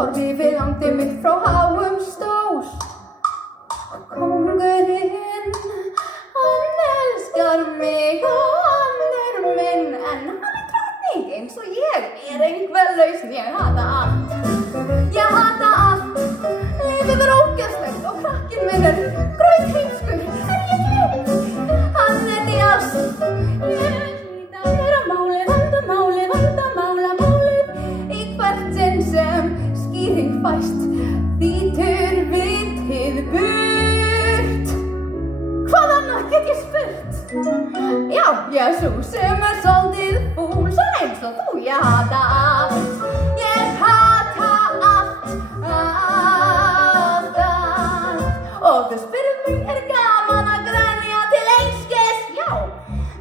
horfi við landið mitt frá háum stól. Og kóngurinn, hann elskar mig og hann minn, en hann drottning eins og ég einhver lausn. Ég hata allt, lífið ógeðslegt og krakkinn minn grautheimskur, en ég gleyp hann í ást. Ég hlýt að vera málið, valda málið í hvert sinn sem skýring fæst, þýtur vitið burt. Hvað annað get ég spurt? Já, ég er sú sem soldið fúl, svona eins og þú. Ég hata allt, og þú spyrir mig, gaman að grenja til einskis? Já,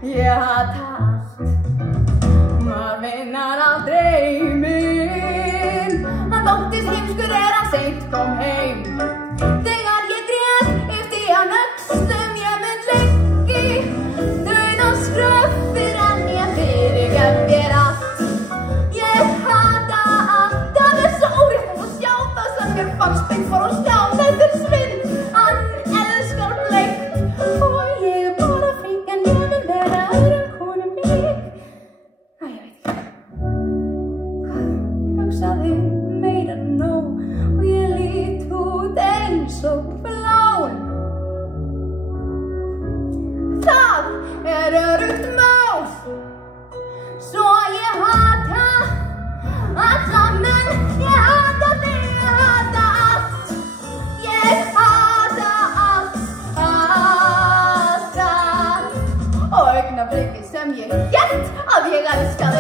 ég hata allt. Maður vinnar aldrei minn, hann þóttist heimskur hann seint kom heim. Þegar ég grét, yfti hann öxlum, ég mynd lengi dauðans skröftir, en ég fyrirgef þér allt. Ég hata allt, það svo órétt að sjá það sem mér fannst beint for að sjá. Þetta svindl, hann elskar bleikt, og ég bara frík, en ég mun vera öðrum konum lík. Æ, ég veit ekki. Hugsaði meira en nóg, og ég lít út eins og blán. Það öruggt mál, svo ég hata alla menn. Ég hata þig, ég hata allt. Ég hata allt. Og augnablikið sem ég hélt að ég elskaði